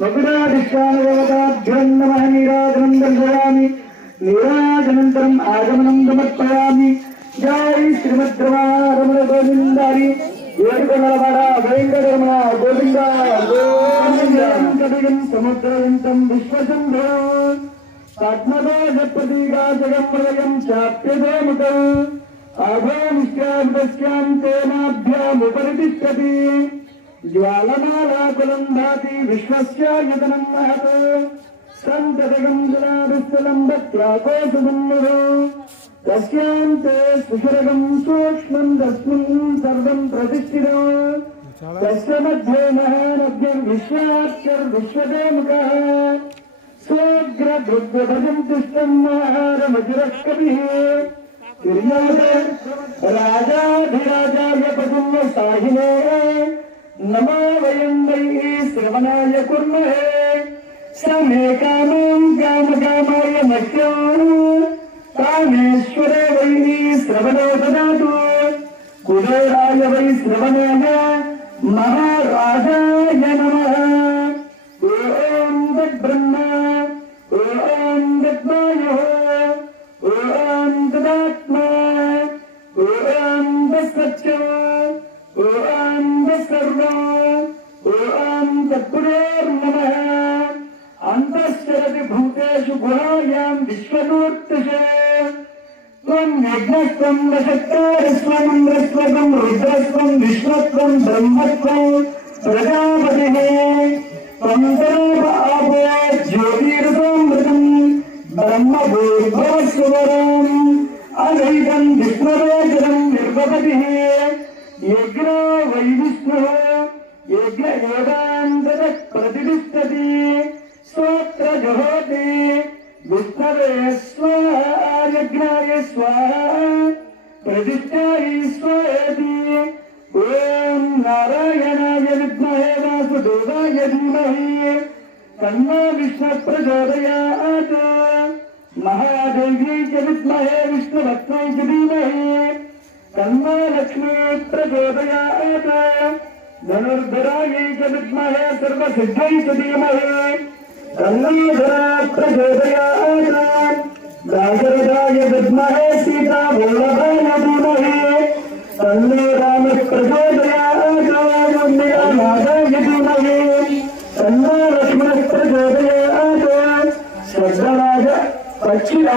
వగుడాదిష్టానుదేవతాభ్యం నమ నీరాజనం దర్శయామి నీరాజనంతరం ఆగమనం సమర్పయామి జై శ్రీమద్రమారమణ గోవిందారి ఏడుకొండలవాడ వెంకటరమణ గోవింద గోవిందం సముద్రయంతం విశ్వశంభో పద్మదోజపతిగాజగం చాప్యదో ముఖం ఆభామిష్టాభ్యాముపరి తిష్టతి జ్వాలమాలాకులం భాతి విశ్వస్యాయతనం మహత్ సంతతగం జలాభిస్థలం భక్త్యాకోసుమన్మధో తస్యాంతే సుషరగం సూక్ష్మం తస్మిన్ సర్వం ప్రతిష్ఠితం తస్య మధ్యే మహానద్యం విశ్వాక్షర్ విశ్వదేముఖः సోగ్రదృగ్భజం తిష్టం ఆహారమజురకవి రాజాధిరాజాయ పదం సాహినే నమో వయం వై శ్రవణాయ కుర్మహే. సమే కామం కామ కామాయ మహ్యం కామేశ్వరే వై శ్రవణో దదాతు. కుబేరాయ వై శ్రవణాయ మహారాజాయ నమః. ఓం తద్బ్రహ్మ ఓం తద్వాయో ఓం తదాత్మా ఓం తత్సత్యం ఓం ॐ तत्पुरोर्नमः अन्तश्चरति भूतेषु गुहायां विश्वमूर्तिषे त्वं यज्ञस्त्वं वशत्कारस्त्वं रस्त्वं रुद्रस्त्वं विश्वत्वं ब्रह्मत्वं प्रजापतिः। नारायणाय विद्महे वासुदेवाय धीमहि। तन्नो विष्णुः प्रचोदयात् महादेवी च विद्महे विष्णुभक्त्यै धीमहि। तन्नो लक्ष्मी प्रचोदयात् धनुर्धरायै च विद्महे सर्वसिद्ध्यै च धीमहि। तन्नोधरा प्रचोदयात् दाशरथाय विद्महे सीता वल्लभाय धीमहि। तन्नो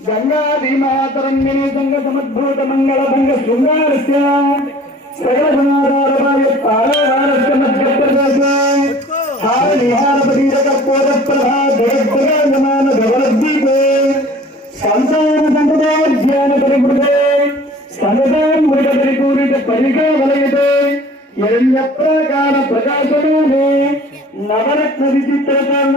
గంగాధిమాతరంగిణి సంగ సమద్భూత మంగళ భంగ శృంగారస్య. సకల సమాధారమాయ పాలవారస్య మధ్యప్రదేశ హార నిహారపదీరక నవరత్న విచిత్రకారణ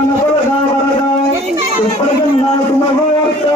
ఏకాదశ వరదా ఫలదా వరద సుప్రజన్నా సుమహోర్త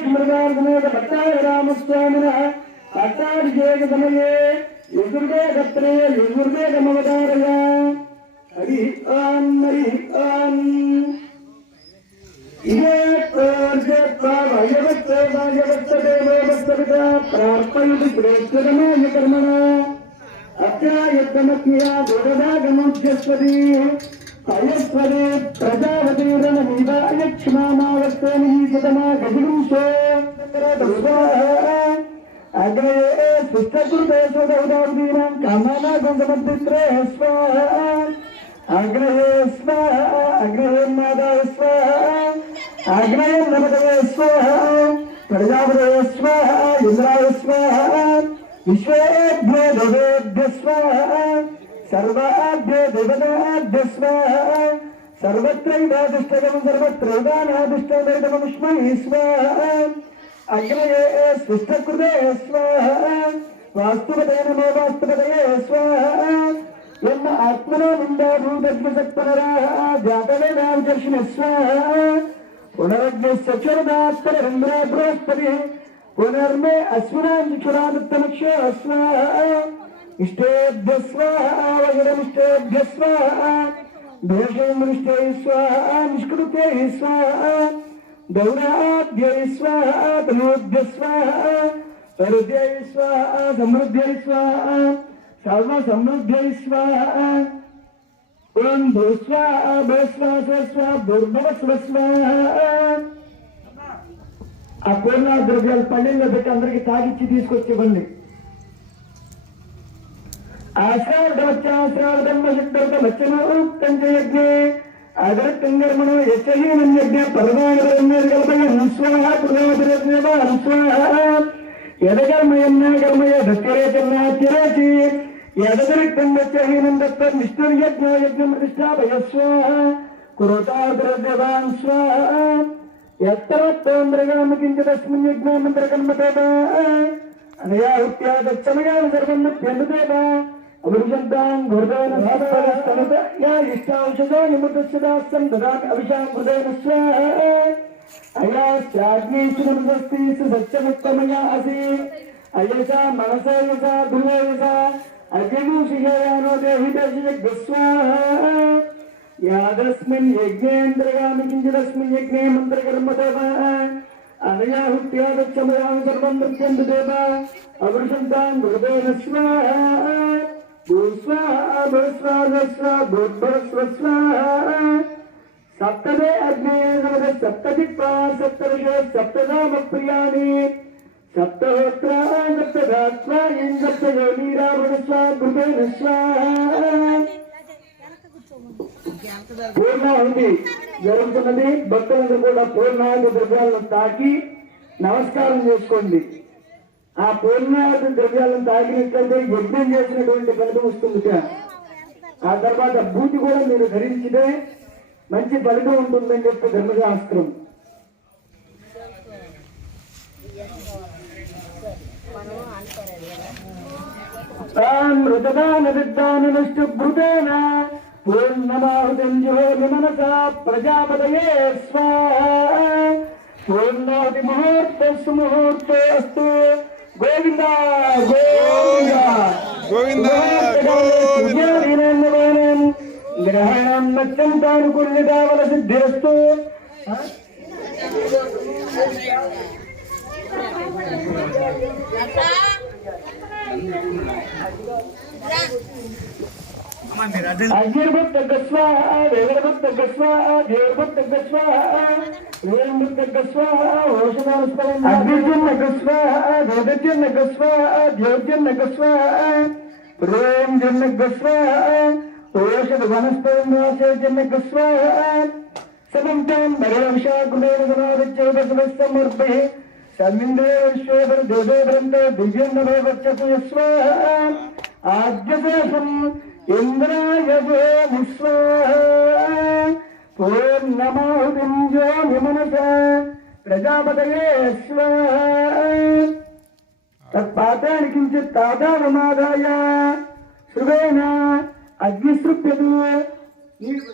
సీతాస్మృతార్థమేక భట్టాయ రామస్వామిన భట్టాభిషేక సమయే ఎదురుడే గత్రే ఎదురుడే గమవతారయ హరి ఓం హరి ఓం ఇదే ప్రార్థయుడు శ్రేష్ఠమైన కర్మణ అత్యాయుద్ధమక్రియా అయస్వదే ప్రజావతీరణమీవాయ క్షమామావస్తేని సదమా గజగుంశో అగ్రే పుస్తకృతే కామానా గంగమద్విత్రే స్వాహ. అగ్రహే స్వాహ అగ్రహే మాదాయ స్వాహ. అగ్రహే నమదయ స్వాహ. ప్రజాపతయ స్వాహ ఇంద్రాయ స్వాహ. విశ్వేభ్యో దేవేభ్య స్వాహ. सर्वाद्य देवताद्यस्वा सर्वत्रैवादिष्टगं सर्वत्रैवानादिष्टमेतममुष्मै स्वाहा अग्नये स्पृष्टकृते स्वाहा वास्तुपदे नमो वास्तुपदये स्वाहा यन्न आत्मनो निन्दाभूतज्ञसत्पनराः जातवेदावकर्षिण स्वाहा पुनरग्नस्य चरणात्परन्द्राबृहस्पतिः पुनर्मे अस्मिनां चुरादत्तमक्ष स्वाहा ఇష్టేభ్య స్వాహ వగరమిష్టేభ్య స్వాహ భేషేంద్రిష్టే స్వాహ నిష్కృతే స్వాహ గౌరాభ్యై స్వాహ తనోభ్య స్వాహ హృదయ స్వాహ సమృద్ధ్యై స్వాహ సర్వ సమృద్ధ్యై స్వాహ ఓం భూస్వా భూస్వాస భూర్భవస్వ స్వాహ. ఆ పూర్ణ ద్రవ్యాలు పల్లెల్లో పెట్టి అందరికి తాగిచ్చి తీసుకొచ్చి ఇవ్వండి ఆశ్రావడమచ్చాశ్రావడమశుద్ధమచ్చనోక్తం యచ్చహీనం యజ్ఞ పరమాగరమ్యర్గల్పయం స్వాహ పురోభిరజ్ఞవాన్ స్వాహ యదకర్మయన్న కర్మయ దత్తరేచన్నాత్యరేచి యదరిక్తం వచ్చహీనం దత్త విష్ణుర్యజ్ఞ యజ్ఞం ప్రతిష్టాపయ స్వాహ కురుతాద్రవ్యవాన్ స్వాహ యత్తరత్తోంద్రగామ కించిదస్మిన్ యజ్ఞామంత్రకర్మతేవ అనయా హుత్యా సర్వం నప్యందుదేవ अभिषब्दां घृतेन समित या इष्टांशतो निमुतस्यदास्यं ददामि अभिषां अयसा मनसा यसा ध्रुवो यसा अग्निषिषयानो देहि दर्शयग्स्वाहा अनया हुत्यादक्षमयां सर्वं नृत्यन्तु देव। अवृषन्तां हृदयन स्वाहा। భూస్వాహ భూస్వాహస్వ భూద్భరస్వ స్వాహ సప్తదే అగ్నే సప్తదిక్పా సప్తర్ష సప్తనామ ప్రియాని సప్తహోత్ర సప్తధాత్వా సప్తయోనీరావణ స్వా కృతేన పూర్ణాహుతి. జరుగుతున్నది భక్తులందరూ కూడా పూర్ణాహుతి దుర్గాలను తాకి నమస్కారం చేసుకోండి. ఆ పూర్ణాహుతి ద్రవ్యాలను తాగినట్లయితే యజ్ఞం చేసినటువంటి ఫలితం వస్తుంది ఆ తర్వాత బూతి కూడా మీరు ధరించితే మంచి ఫలితం ఉంటుందని చెప్పి ధర్మశాస్త్రం. మృతదాన విద్వానుష్ఠుభృతేన పూర్ణమాహుతం జోమి మనసా ప్రజాపతయే స్వాహ. పూర్ణాది ముహూర్త ముహూర్తే అస్తు గోవింద గోవింద గోవింద, గ్రహణం నచ్చంతానుకూల్యతావల సిద్ధిరస్తు. அஜ்யபுத்தகஸ்வாஹா வேதபுத்தகஸ்வாஹா தேவபுத்தகஸ்வாஹா வேதபுத்தகஸ்வாஹா ஓஷதானுஸ்மரம் அக்னிஜன்னகஸ்வாஹா வேதஜன்னகஸ்வாஹா தேவஜன்னகஸ்வாஹா ரோம் ஜன்னகஸ்வாஹா ஓஷத வனஸ்பரம் வாசஜன்னகஸ்வாஹா समं तां भरवंशाकुलेन समागच्छेव समस्तमर्पये सन्मिन्द्रे विश्वेभर देवेभ्रन्त दिव्यं नभो वक्षतु यस्वाहा आद्यशेषम् పూర్ణమాహుతిం జ్యోమి మనస ప్రజాపతయే స్వాహ తత్పాతానికి తాదావమాదాయ. శృవేణ అగ్నిసృప్యదు నీరు